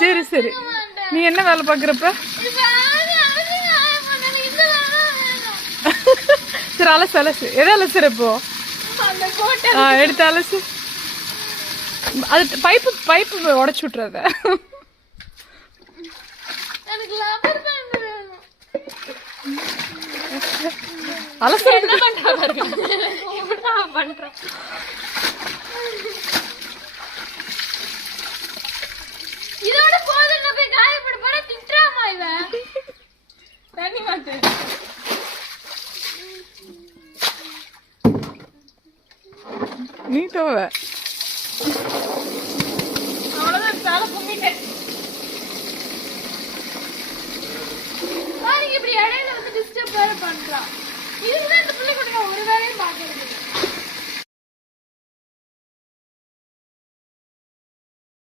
சரி சரி, நீ என்ன வேலை பாக்குறப்ப? சரி அலசு அலசு. எதை அலசுற இப்போ? எடுத்து அலசு. அது பைப்பு பைப்பு உடச்சு விட்டுறத. அலசு பண்றேன். இதோட போதும் போய் காயப்பட போற திட்டுறாமா இவன். தண்ணி மாத்து. நீ தோவ அவ்வளவுதான். தலை கும்பிட்டேன். இப்படி இடையில வந்து டிஸ்டர்ப் வேற பண்றான். இதுக்குதான் இந்த பிள்ளை கூட